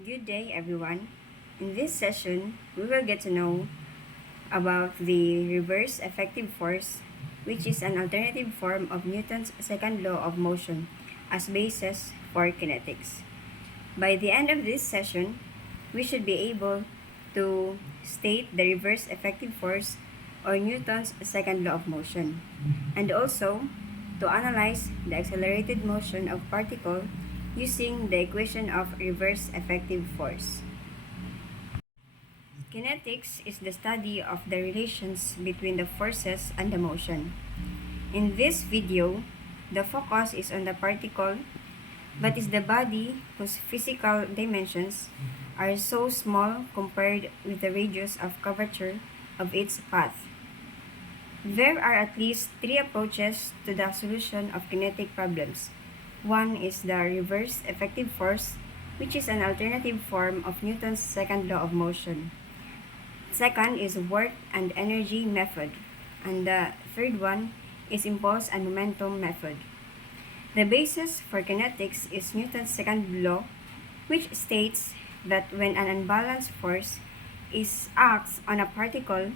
Good day, everyone. In this session, we will get to know about the reverse effective force, which is an alternative form of Newton's second law of motion as basis for kinetics. By the end of this session, we should be able to state the reverse effective force or Newton's second law of motion, and also to analyze the accelerated motion of particle using the equation of reverse effective force. Kinetics is the study of the relations between the forces and the motion. In this video, the focus is on the particle, but is the body whose physical dimensions are so small compared with the radius of curvature of its path. There are at least three approaches to the solution of kinetic problems. One is the reverse effective force, which is an alternative form of Newton's second law of motion. Second is work and energy method, and the third one is impulse and momentum method. The basis for kinetics is Newton's second law, which states that when an unbalanced force acts on a particle,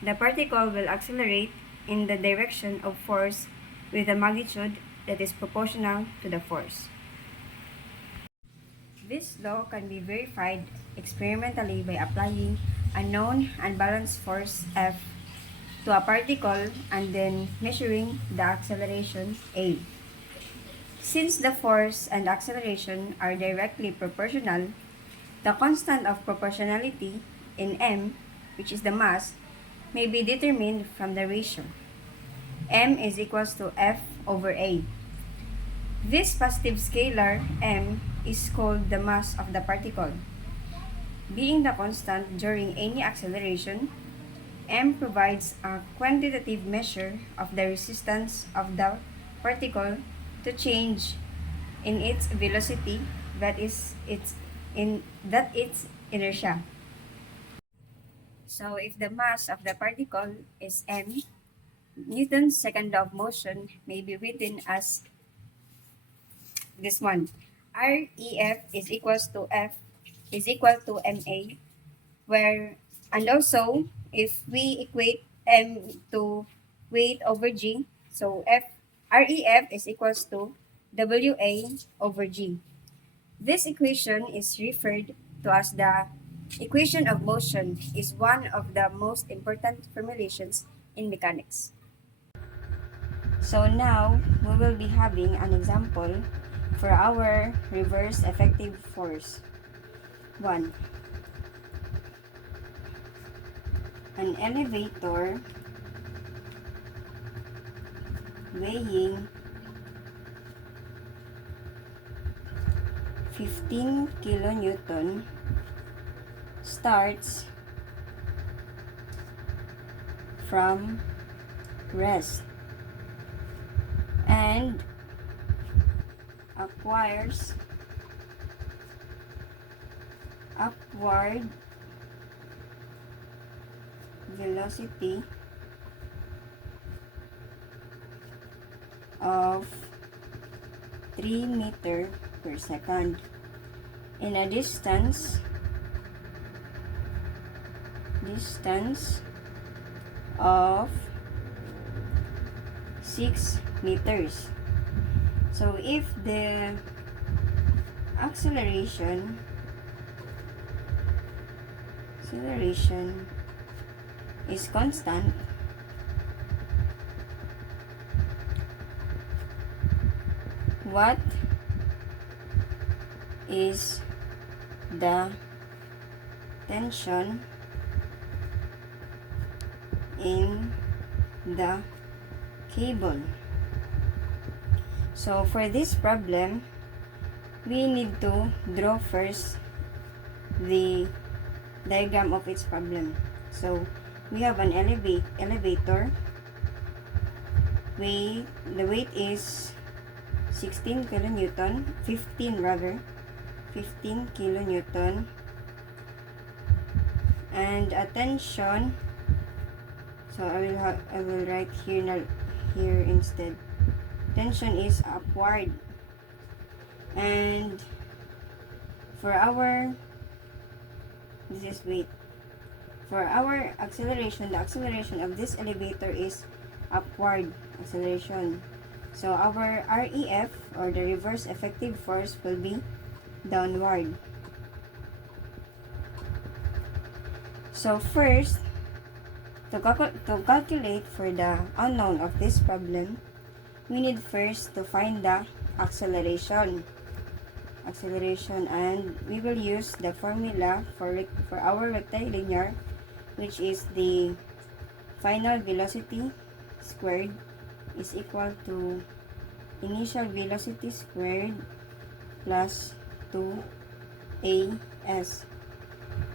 the particle will accelerate in the direction of force with a magnitude that is proportional to the force. This law can be verified experimentally by applying a known unbalanced force F to a particle and then measuring the acceleration A. Since the force and acceleration are directly proportional, the constant of proportionality in m, which is the mass, may be determined from the ratio. M is equals to F over A. This positive scalar m is called the mass of the particle. Being the constant during any acceleration, m provides a quantitative measure of the resistance of the particle to change in its velocity, that is its inertia. So if the mass of the particle is m, Newton's second law of motion may be written as this one. REF is equals to F is equal to MA, where, and also if we equate M to weight over G, so REF is equals to WA over G. This equation is referred to as the equation of motion, is one of the most important formulations in mechanics. So now we will be having an example for our reverse effective force. 1. An elevator weighing 15 kilonewton starts from rest and acquires upward velocity of 3 meter per second in a distance of 6 meters. So if the acceleration is constant, what is the tension in the cable? So for this problem, we need to draw first the diagram of its problem. So we have an elevator. The weight is 15 kilonewton, and a tension, so I will write here instead. Tension is upward, and For our, this is weight. For our acceleration, the acceleration of this elevator is upward acceleration. So our REF, or the reverse effective force, will be downward. So first, to calculate for the unknown of this problem, we need first to find the acceleration. And we will use the formula for our rectilinear, which is the final velocity squared is equal to initial velocity squared plus 2as,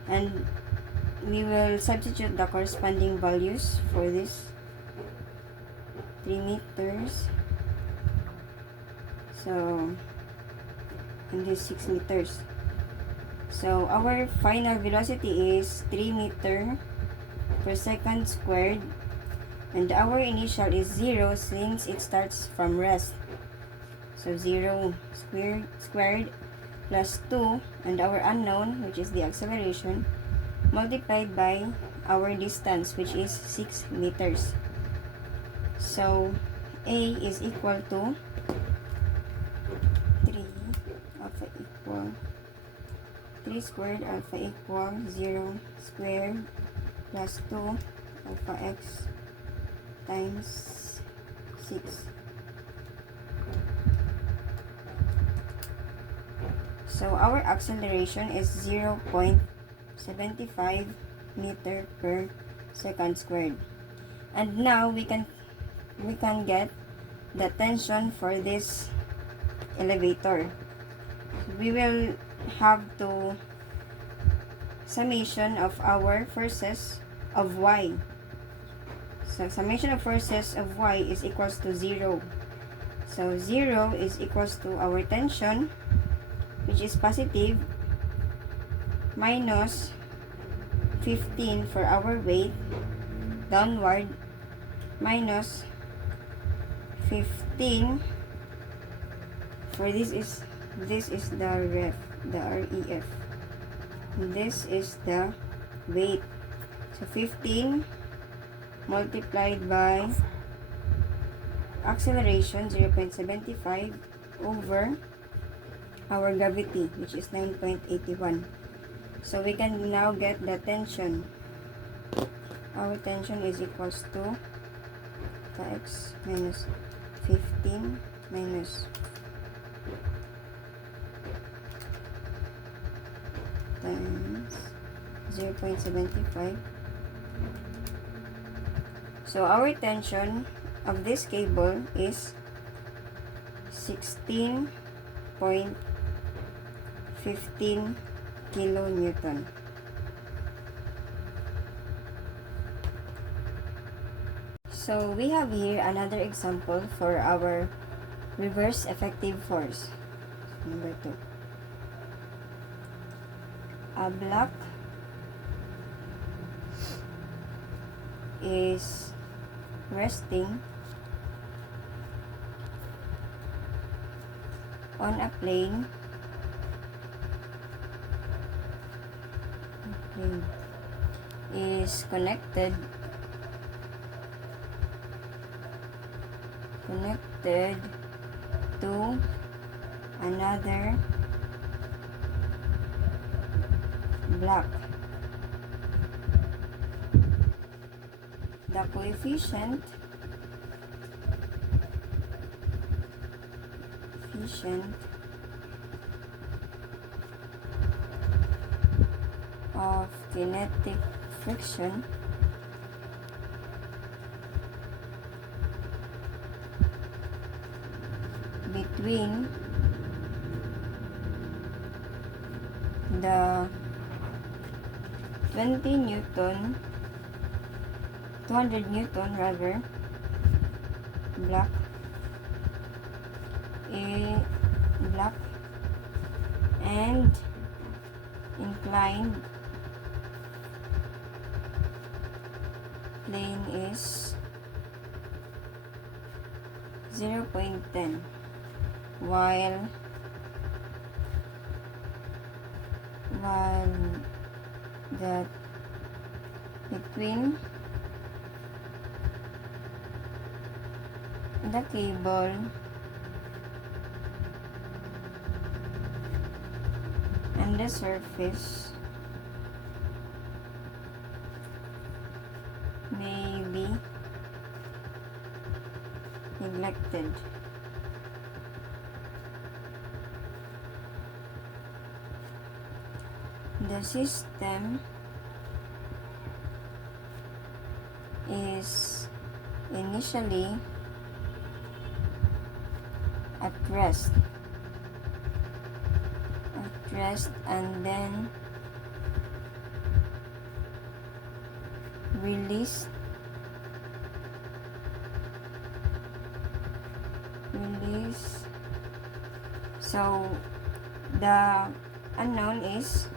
and we will substitute the corresponding values for this. 3 meters, so, and this 6 meters. So our final velocity is 3 meter per second squared, and our initial is 0 since it starts from rest. So 0 squared plus 2, and our unknown, which is the acceleration, multiplied by our distance, which is 6 meters. So A is equal to 3 squared alpha equal 0 squared plus 2 alpha x times 6. So our acceleration is 0.75 meter per second squared. And now we can get the tension for this elevator. We will have to summation of our forces of y. So summation of forces of y is equals to 0. So 0 is equals to our tension, which is positive, minus 15 for our weight downward, minus 15 for this is the REF. This is the weight. So 15 multiplied by acceleration 0.75 over our gravity, which is 9.81. So we can now get the tension. Our tension is equals to x minus 15 minus times 0.75. So our tension of this cable is 16.15 kilonewton. So we have here another example for our reverse effective force. Number 2. A block is resting on a plane is connected to another block. The coefficient of kinetic friction between the 200 Newton block and inclined plane is 0.10, while while that between the cable and the surface may be neglected. The system is initially at rest and then release so the unknown is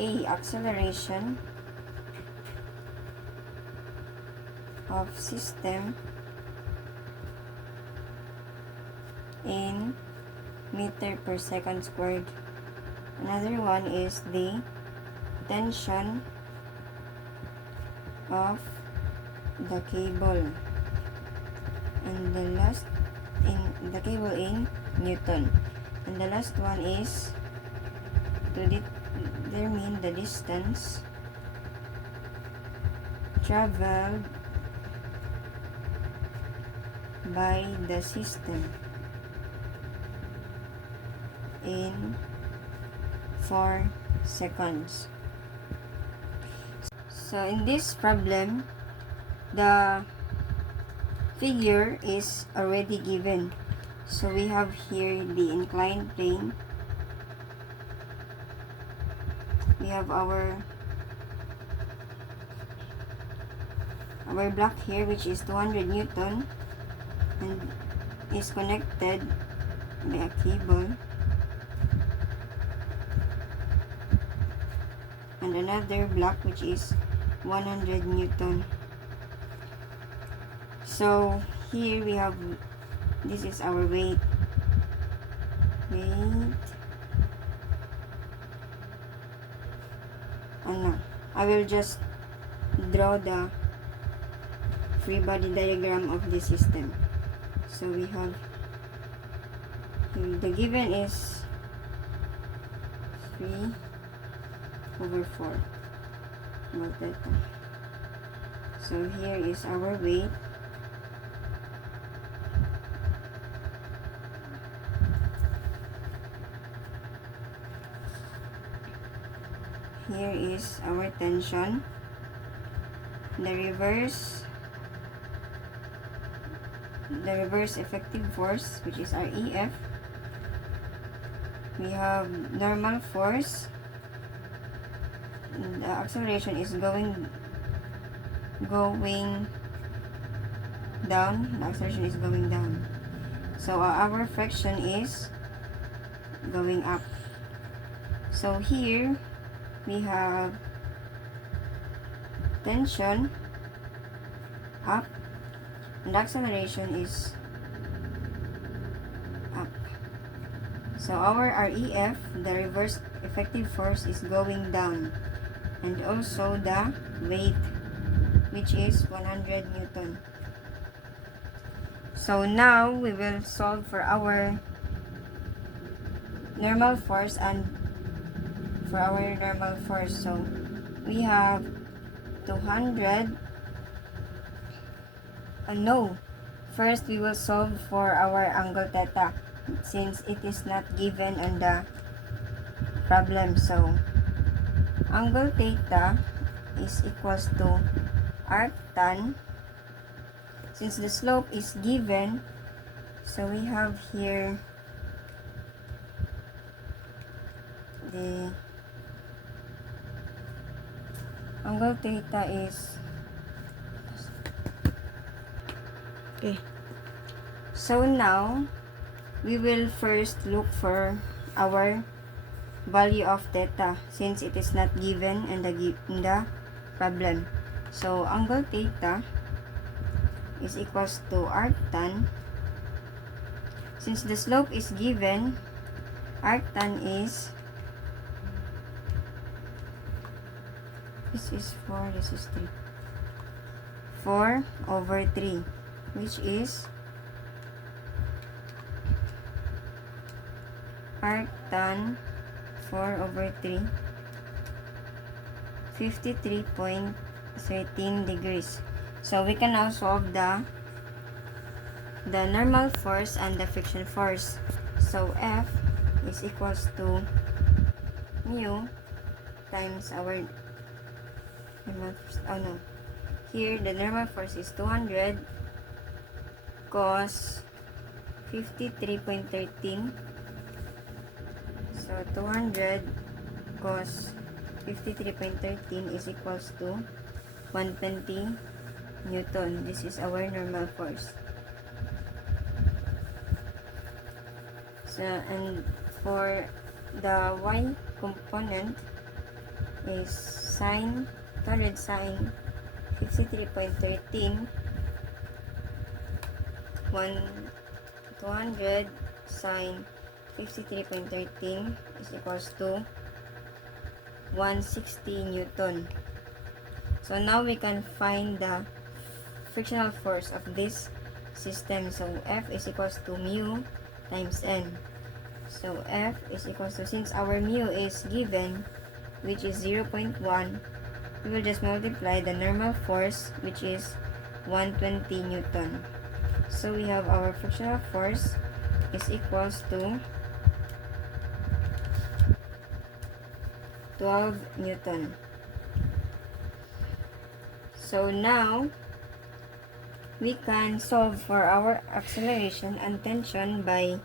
A. Acceleration of system in meter per second squared. Another one is the tension of the cable, and the last in the cable in Newton. And the last one is to determine the distance traveled by the system in 4 seconds. So in this problem, the figure is already given. So we have here the inclined plane. We have our block here, which is 200 Newton and is connected by a cable, and another block which is 100 Newton. So here we have, this is our weight. I will just draw the free body diagram of the system. So we have here, the given is 3/4 mole theta. So here is our weight. Here is our tension. The reverse effective force, which is our EF. We have normal force. The acceleration is going down. The acceleration is going down. So our friction is going up. So here we have tension up and acceleration is up. So our REF, the reverse effective force, is going down, and also the weight, which is 100 Newton. So now we will solve for our normal force and for our normal force. So we have 200. First we will solve for our angle theta, since it is not given on the problem. So angle theta is equals to arc tan. Since the slope is given, so we have here the angle theta is okay. So now we will first look for our value of theta, since it is not given in the problem. So angle theta is equals to arc tan. Since the slope is given, arc tan is This is 4, this is 3. 4 over 3, which is arctan 4 over 3, 53.13 degrees. So we can now solve the normal force and the friction force. So F is equals to mu times our normal force. Oh no. Here the normal force is 200 cos 53.13. So 200 cos 53.13 is equals to 120 Newton. This is our normal force. So, and for the y component is sine 200 sine 53.13 200 sine 53.13 is equals to 160 Newton. So now we can find the frictional force of this system. So F is equals to mu times N. So F is equals to, since our mu is given, which is 0.1, we will just multiply the normal force, which is 120 Newton. So we have our frictional force is equals to 12 Newton. So now we can solve for our acceleration and tension by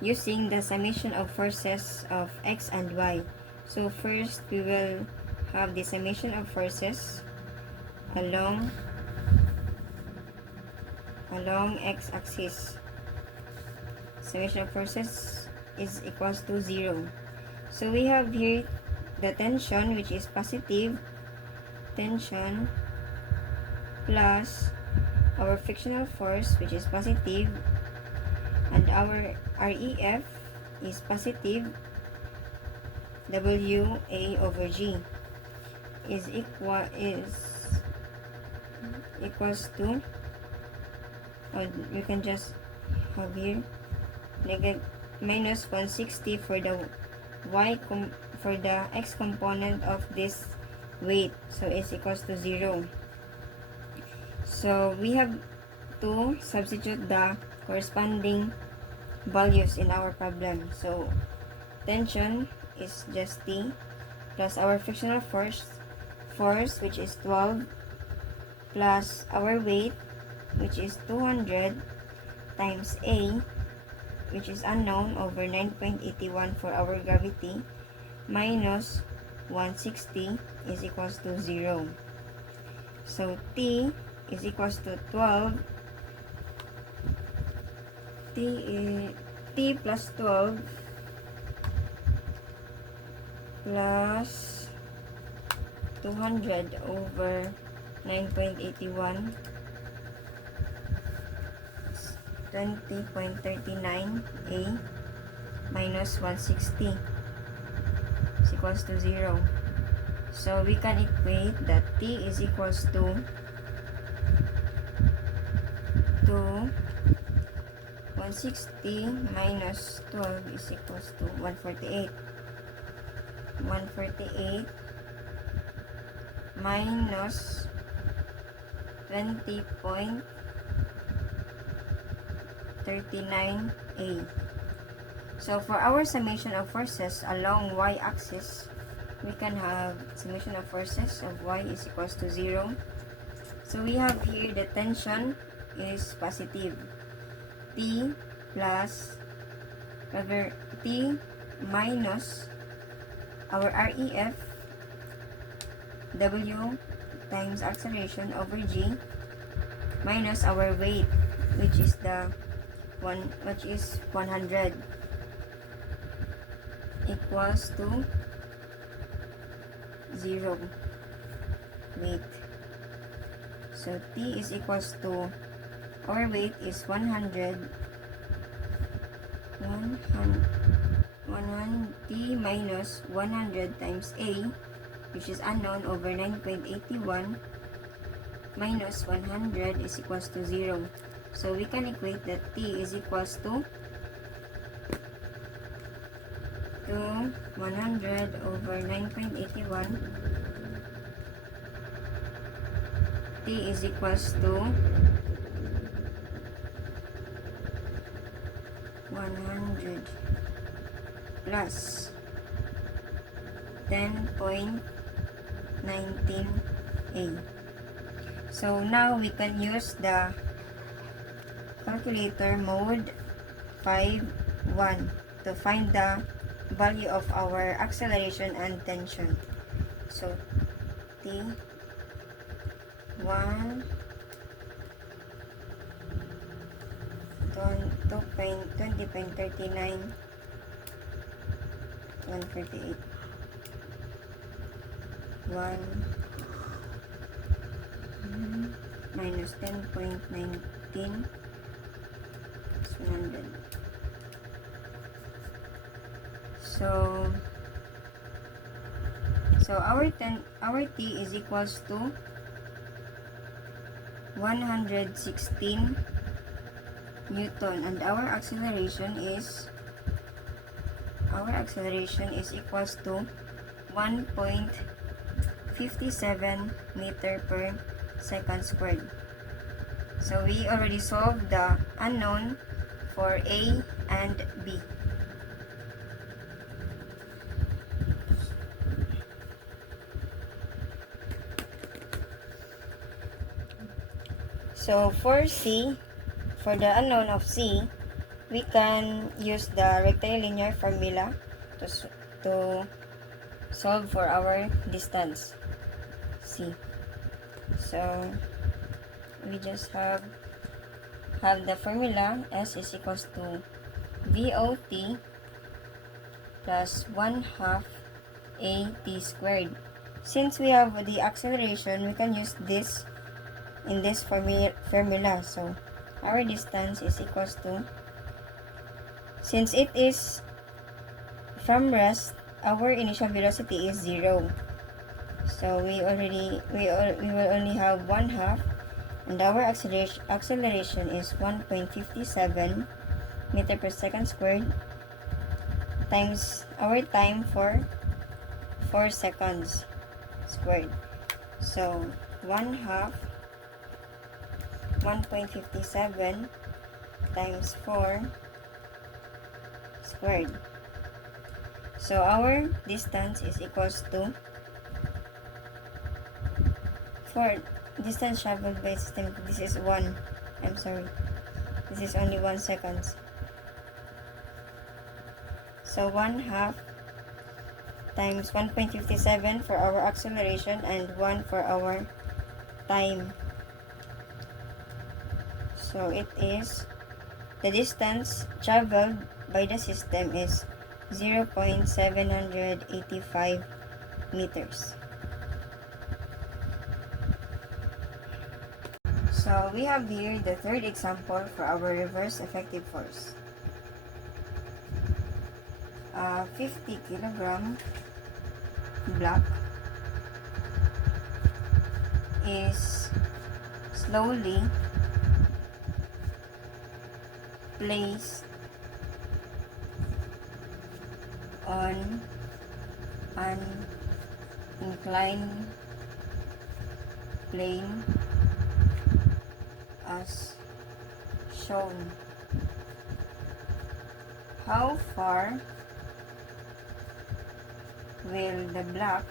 using the summation of forces of x and y. So first we will have the summation of forces along x-axis. Summation of forces is equals to 0. So we have here the tension, which is positive tension, plus our frictional force, which is positive, and our REF is positive. WA over G is equals to, or you can just have here minus 160 for the for the x component of this weight, so it's equals to 0. So we have to substitute the corresponding values in our problem. So tension is just T plus our frictional force, which is 12, plus our weight, which is 200, times A, which is unknown, over 9.81 for our gravity, minus 160 is equals to 0. So T is equals to 12. T plus 12 plus 200 over 9.81, 20.39 A minus 160 is equals to 0. So we can equate that T is equals to 160 minus 12 is equals to 148. 148 minus 20.39A. So for our summation of forces along y-axis, we can have summation of forces of y is equals to 0. So we have here the tension is positive. T plus T minus our REF, W times acceleration over G, minus our weight, which is 100, equals to 0 weight. So T is equals to, our weight is 100 T minus 100 times A which is unknown, over 9.81 minus 100 is equals to 0. So we can equate that t is equals to 100 over 9.81. T is equals to 100 plus 10.19a. So now we can use the calculator mode 5.1 to find the value of our acceleration and tension. So T 1 20.39 148 1 minus 10.19 is 100. So our T is equals to 116 Newton, and our acceleration is equals to 1.57 meter per second squared. So we already solved the unknown for A and B. So for C, for the unknown of C, we can use the rectilinear formula to solve for our distance C. So we just have the formula. S is equals to VOT plus 1/2 AT squared. Since we have the acceleration, we can use this in this formula. So our distance is equals to, since it is from rest, our initial velocity is 0. So we will only have 1/2, and our acceleration is 1.57 meter per second squared times our time for 4 seconds squared. So 1/2 1.57 times 4 squared. So our distance is equals to, for distance traveled by system, this is this is only 1 seconds. So 1/2 times 1.57 for our acceleration and 1 for our time. So it is, the distance traveled by the system is 0.785 meters. So we have here the third example for our reverse effective force. 50 kilogram block is slowly placed on an inclined plane as shown. How far will the block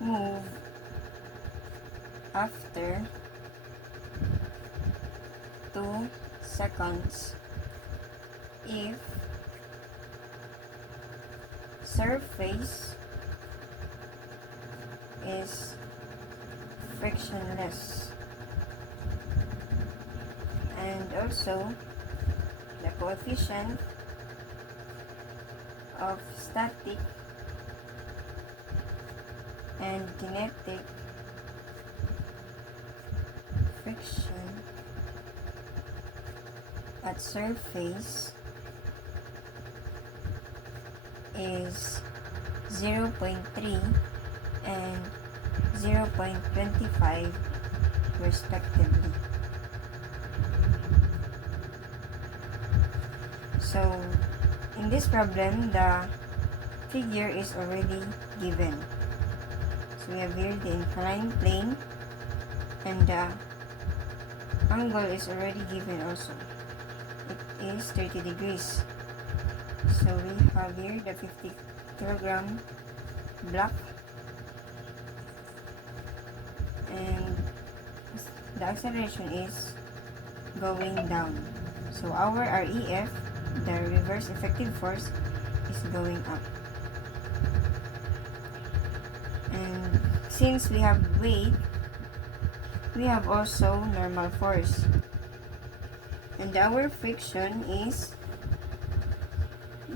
move after 2 seconds if surface is frictionless, and also the coefficient of static and kinetic friction at surface is 0.3 and 0.25 respectively. So in this problem, the figure is already given. So we have here the inclined plane and the angle is already given also. It is 30 degrees. So we have here the 50 kilogram block and the acceleration is going down. So our REF, the reverse effective force, is going up. And since we have weight, we have also normal force. And our friction is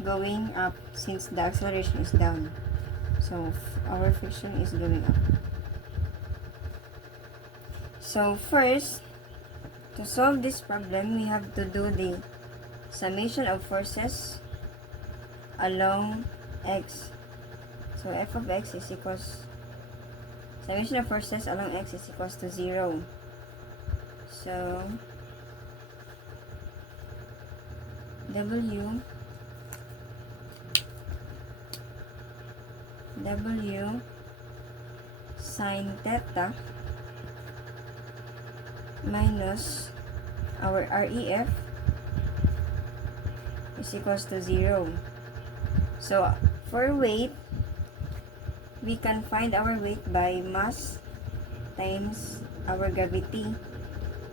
going up since the acceleration is down. So our friction is going up. So first, to solve this problem, we have to do the summation of forces along x. So f of x is equals, summation of forces along x is equals to 0. So W sine theta minus our REF is equals to 0. So for weight, we can find our weight by mass times our gravity.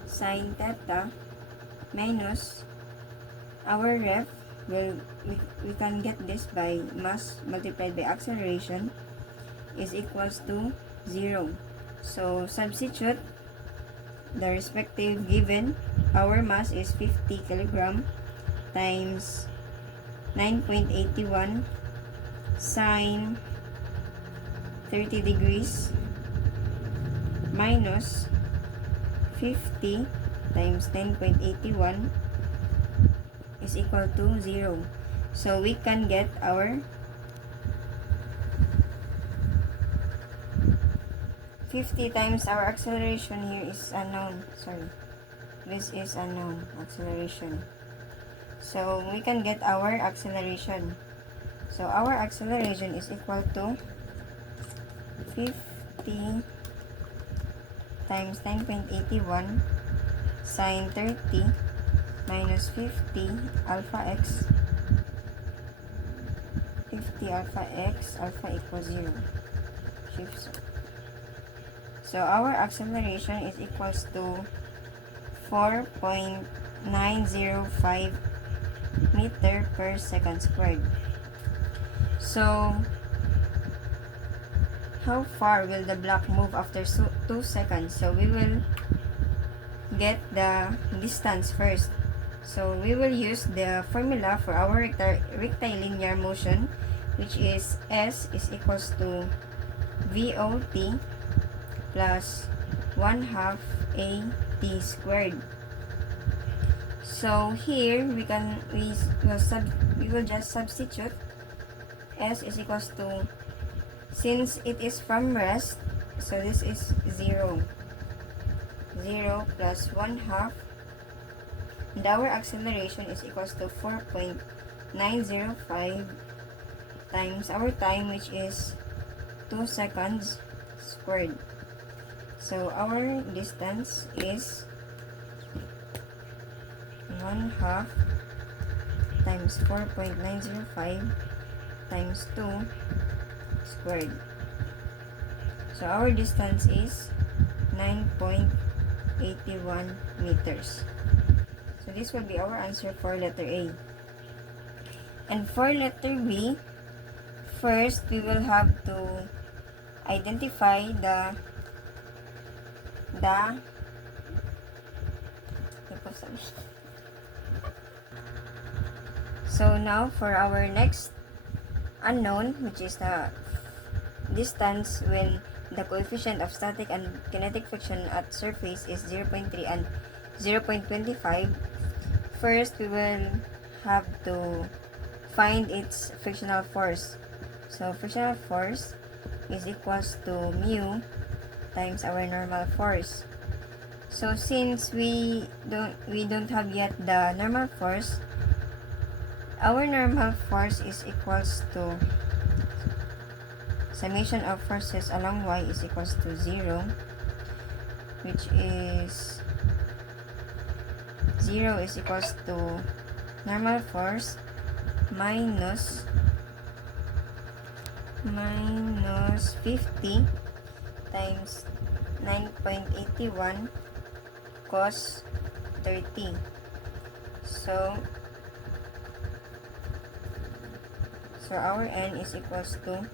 Sine theta minus our ref, we can get this by mass multiplied by acceleration is equals to 0. So substitute the respective given. Our mass is 50 kilogram times 9.81 sine 30 degrees minus 50 times 9.81 is equal to 0. So we can get our 50 times our acceleration here is unknown. Sorry. This is unknown acceleration. So we can get our acceleration. So our acceleration is equal to 50 times 9.81 sine 30 minus 50 alpha x. 50 alpha x, alpha equals 0. So our acceleration is equals to 4.905 meter per second squared. So how far will the block move after 2 seconds? So we will get the distance first. So we will use the formula for our rectilinear motion, which is S is equals to VOT plus 1/2 AT squared. So here we will just substitute S is equals to, since it is from rest, so this is 0 plus 1/2, and our acceleration is equals to 4.905 times our time, which is 2 seconds squared. So our distance is 1/2 times 4.905 times 2 squared. So our distance is 9.81 meters. So this will be our answer for letter A. And for letter B, first we will have to identify the so now for our next unknown, which is the distance when the coefficient of static and kinetic friction at surface is 0.3 and 0.25. First we will have to find its frictional force. So frictional force is equals to mu times our normal force. So since we don't have yet the normal force, our normal force is equals to summation of forces along y is equals to 0, which is 0 is equals to normal force minus 50 times 9.81 cos 30. So our n is equals to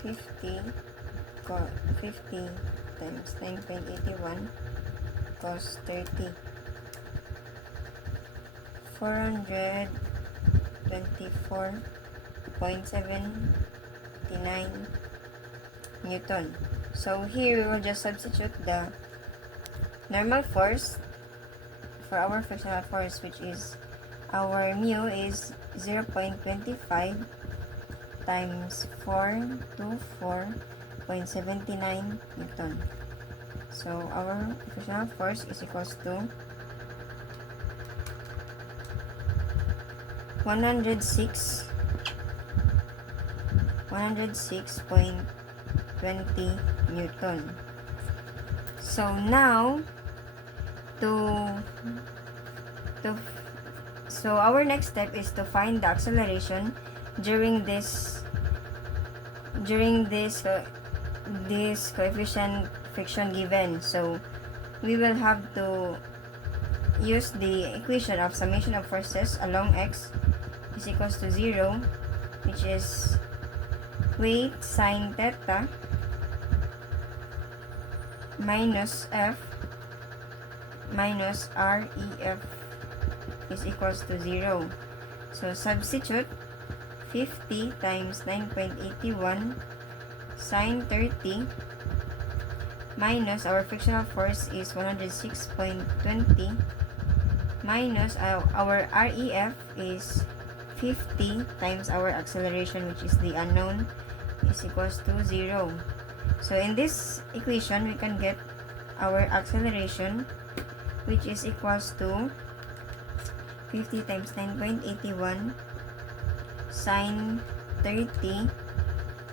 50 times 9.81 cos 30, 424.79 Newton. So here we will just substitute the normal force for our frictional force, which is our mu is 0.25 times 424.79 Newton. So our frictional force is equals to 106.20 Newton. So now so our next step is to find the acceleration during this coefficient friction given. So we will have to use the equation of summation of forces along x is equals to 0, which is weight sine theta minus F minus REF is equals to 0. So substitute 50 times 9.81 sine 30 minus our frictional force is 106.20 minus our REF is 50 times our acceleration, which is the unknown, is equals to 0. So in this equation we can get our acceleration, which is equals to 50 times 9.81 sine 30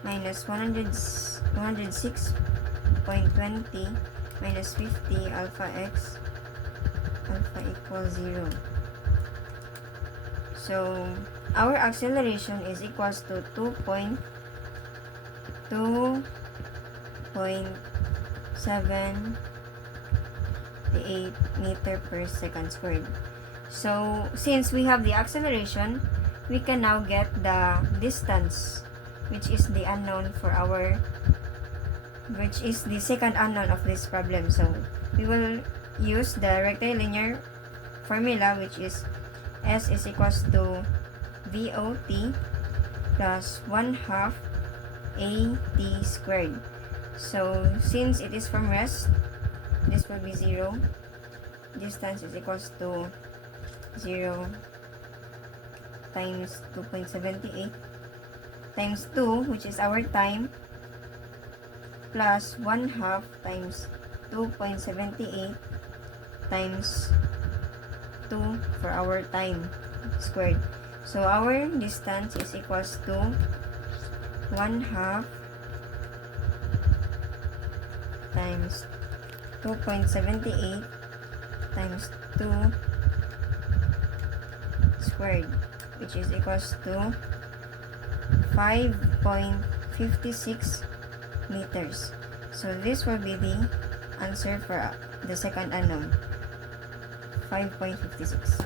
minus 106.20 minus 50 alpha x, alpha equals 0. So our acceleration is equals to 2.78 meter per second squared. So since we have the acceleration, we can now get the distance, which is the unknown for which is the second unknown of this problem. So we will use the rectilinear formula, which is S is equals to VOT plus 1/2 AT squared. So since it is from rest, this will be 0. Distance is equals to 0 times 2.78 times 2, which is our time, plus 1/2 times 2.78 times 2 for our time squared. So our distance is equals to 1/2 times 2.78 times 2 squared, which is equals to 5.56 meters. So this will be the answer for the second unknown, 5.56.